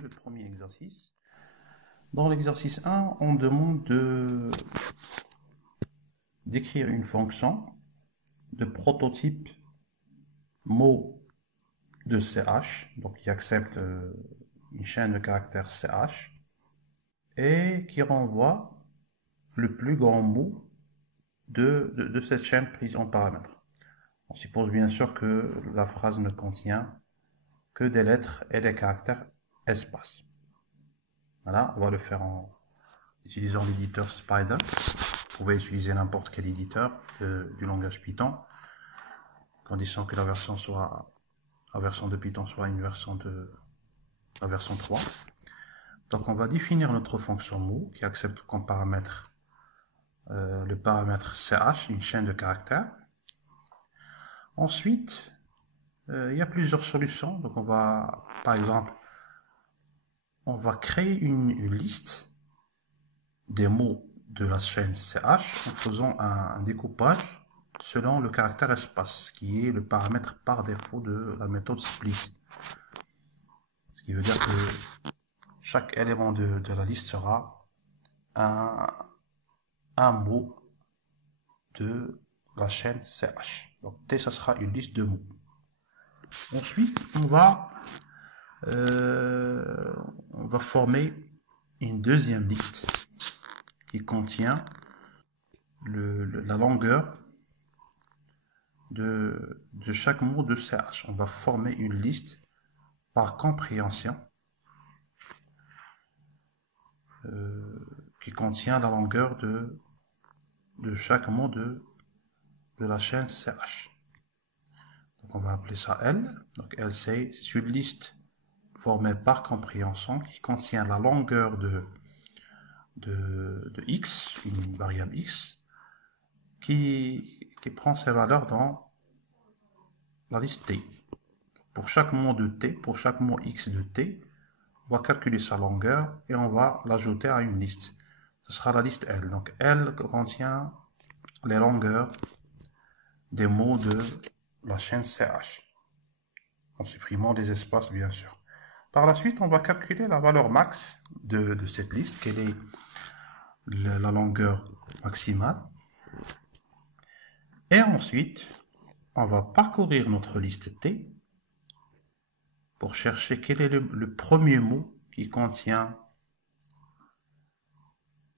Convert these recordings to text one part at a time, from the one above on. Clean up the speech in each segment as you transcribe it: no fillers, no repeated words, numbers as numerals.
le premier exercice. Dans l'exercice 1, on demande d'écrire une fonction de prototype mot de CH, donc qui accepte une chaîne de caractères CH, et qui renvoie le plus grand mot de cette chaîne prise en paramètre. On suppose bien sûr que la phrase ne contient que des lettres et des caractères espace. Voilà, on va le faire en utilisant l'éditeur Spyder. Vous pouvez utiliser n'importe quel éditeur du langage Python, condition que la version de Python soit une version de la version 3. Donc on va définir notre fonction mot qui accepte comme paramètre le paramètre ch, une chaîne de caractères. Ensuite, il y a plusieurs solutions. Donc on va, par exemple, on va créer une liste des mots de la chaîne ch en faisant un découpage selon le caractère espace, qui est le paramètre par défaut de la méthode split. Ce qui veut dire que chaque élément de la liste sera un mot de la chaîne ch. Donc T, ça sera une liste de mots. Ensuite, on va former une deuxième liste qui contient la longueur de chaque mot de ch. On va former une liste par compréhension qui contient la longueur de chaque mot de la chaîne ch. Donc on va appeler ça L. Donc L, c'est une liste formée par compréhension qui contient la longueur de x, une variable x, qui prend ses valeurs dans la liste T. Pour chaque mot de T, pour chaque mot x de T, on va calculer sa longueur et on va l'ajouter à une liste. Ce sera la liste L. Donc L contient les longueurs des mots de la chaîne ch, en supprimant des espaces bien sûr. Par la suite, on va calculer la valeur max de cette liste, quelle est la longueur maximale. Et ensuite, on va parcourir notre liste T pour chercher quel est le premier mot qui contient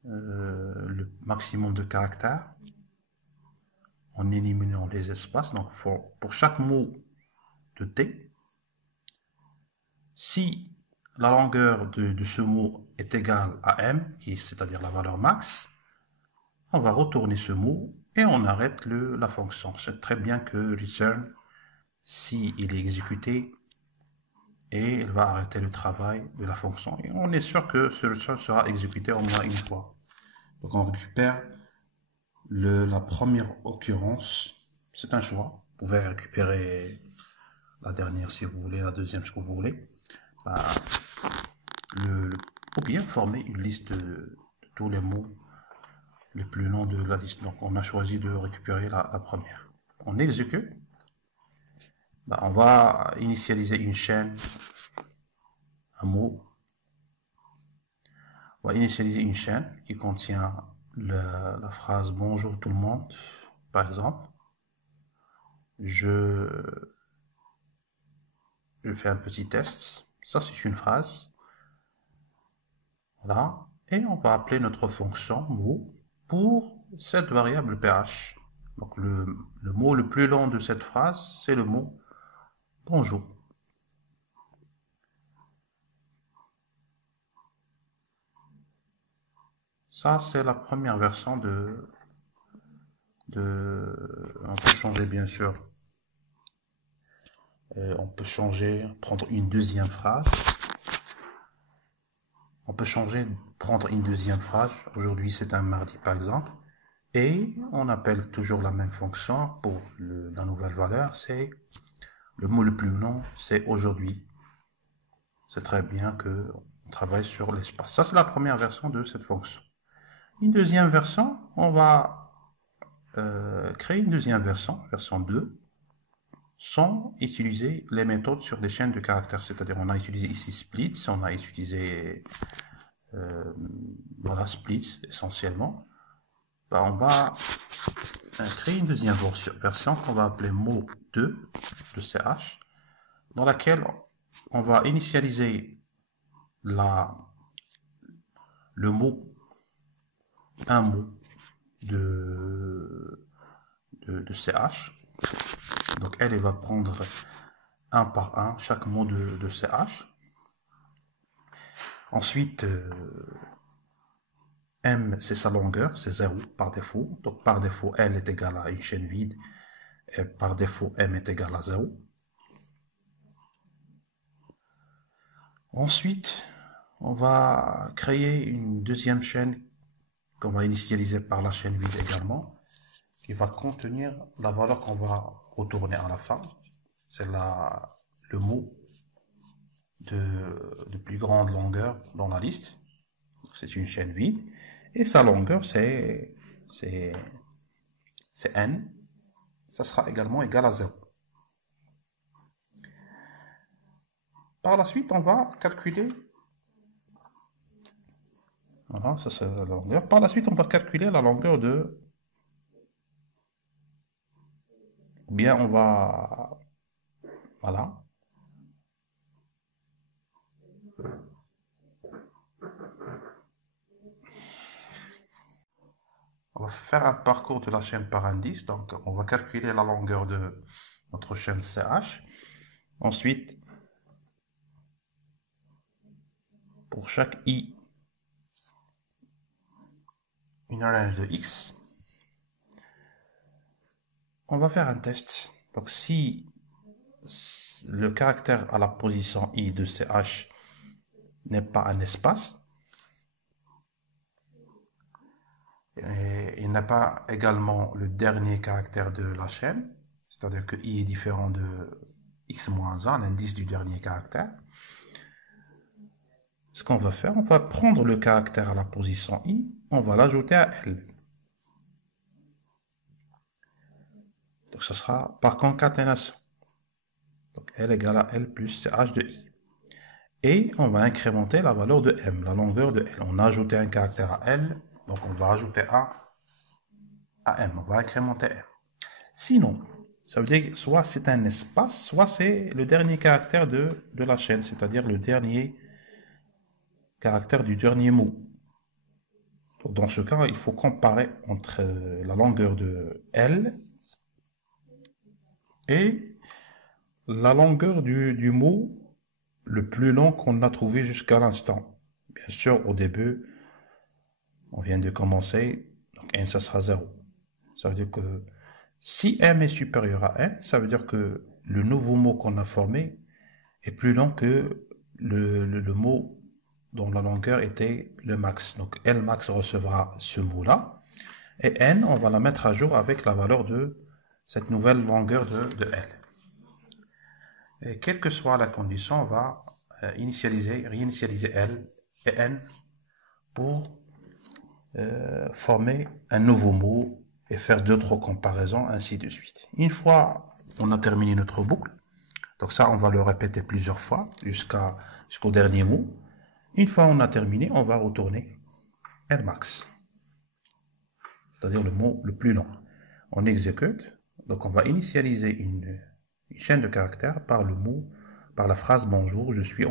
le maximum de caractères en éliminant les espaces. Donc pour chaque mot de T, si la longueur de ce mot est égale à m, c'est-à-dire la valeur max, on va retourner ce mot et on arrête la fonction. C'est très bien que return, si il est exécuté, et elle va arrêter le travail de la fonction. Et on est sûr que ce return sera exécuté au moins une fois. Donc on récupère la première occurrence. C'est un choix. Vous pouvez récupérer la dernière si vous voulez, la deuxième si vous voulez. Ou bien former une liste de tous les mots les plus longs de la liste. Donc on a choisi de récupérer la première. On exécute. On va initialiser une chaîne, un mot. On va initialiser une chaîne qui contient la phrase bonjour tout le monde, par exemple. Je fais un petit test. Ça, c'est une phrase. Voilà. Et on va appeler notre fonction mot pour cette variable ph. Donc le mot le plus long de cette phrase, c'est le mot bonjour. Ça, c'est la première version on peut changer bien sûr. On peut prendre une deuxième phrase. On peut prendre une deuxième phrase. Aujourd'hui, c'est un mardi, par exemple. Et on appelle toujours la même fonction pour la nouvelle valeur. C'est le mot le plus long, c'est aujourd'hui. C'est très bien qu'on travaille sur l'espace. Ça, c'est la première version de cette fonction. Une deuxième version, on va créer une deuxième version, version 2, sans utiliser les méthodes sur des chaînes de caractères. C'est-à-dire, on a utilisé ici splits, on a utilisé voilà, splits essentiellement. Ben, on va créer une deuxième version qu'on va appeler mot 2 de CH, dans laquelle on va initialiser le mot, un mot de CH. Donc elle va prendre un par un chaque mot de CH. Ensuite, M, c'est sa longueur, c'est 0 par défaut. Donc par défaut, L est égal à une chaîne vide. Et par défaut, M est égal à 0. Ensuite, on va créer une deuxième chaîne qu'on va initialiser par la chaîne vide également, qui va contenir la valeur qu'on va retourner à la fin. C'est le mot de plus grande longueur dans la liste. C'est une chaîne vide. Et sa longueur, c'est n. Ça sera également égal à 0. Par la suite, on va calculer. Voilà, ça c'est la longueur. Par la suite, on va calculer la longueur de. Ou bien on va. Voilà. On va faire un parcours de la chaîne par indice. Donc, on va calculer la longueur de notre chaîne CH. Ensuite, pour chaque i, une range de x, on va faire un test. Donc, si le caractère à la position i de CH n'est pas un espace, et il n'a pas également le dernier caractère de la chaîne, c'est-à-dire que i est différent de x-1, l'indice du dernier caractère. Ce qu'on va faire, on va prendre le caractère à la position i, on va l'ajouter à L. Donc ce sera par concaténation. Donc L égale à L plus CH de i. Et on va incrémenter la valeur de M, la longueur de L. On a ajouté un caractère à L, donc on va ajouter à M, on va incrémenter M. Sinon, ça veut dire que soit c'est un espace, soit c'est le dernier caractère de la chaîne, c'est-à-dire le dernier caractère du dernier mot. Donc dans ce cas, il faut comparer entre la longueur de L et la longueur du mot le plus long qu'on a trouvé jusqu'à l'instant. Bien sûr, au début, on vient de commencer, donc n, ça sera 0. Ça veut dire que si m est supérieur à n, ça veut dire que le nouveau mot qu'on a formé est plus long que le mot dont la longueur était le max. Donc L max recevra ce mot-là. Et n, on va la mettre à jour avec la valeur de cette nouvelle longueur de L. Et quelle que soit la condition, on va réinitialiser L et n pour former un nouveau mot et faire d'autres comparaisons, ainsi de suite. Une fois on a terminé notre boucle, donc ça on va le répéter plusieurs fois jusqu'au dernier mot. Une fois on a terminé, on va retourner Lmax, c'est-à-dire le mot le plus long. On exécute, donc on va initialiser une chaîne de caractères par le mot, par la phrase bonjour, je suis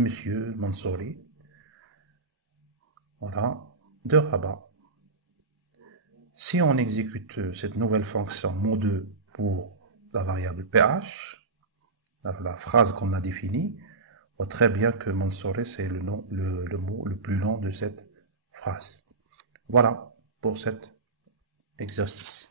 monsieur Mansouri, voilà, de Rabat. Si on exécute cette nouvelle fonction mot2 pour la variable ph, la phrase qu'on a définie, on voit très bien que Mansouri c'est le mot le plus long de cette phrase. Voilà pour cet exercice.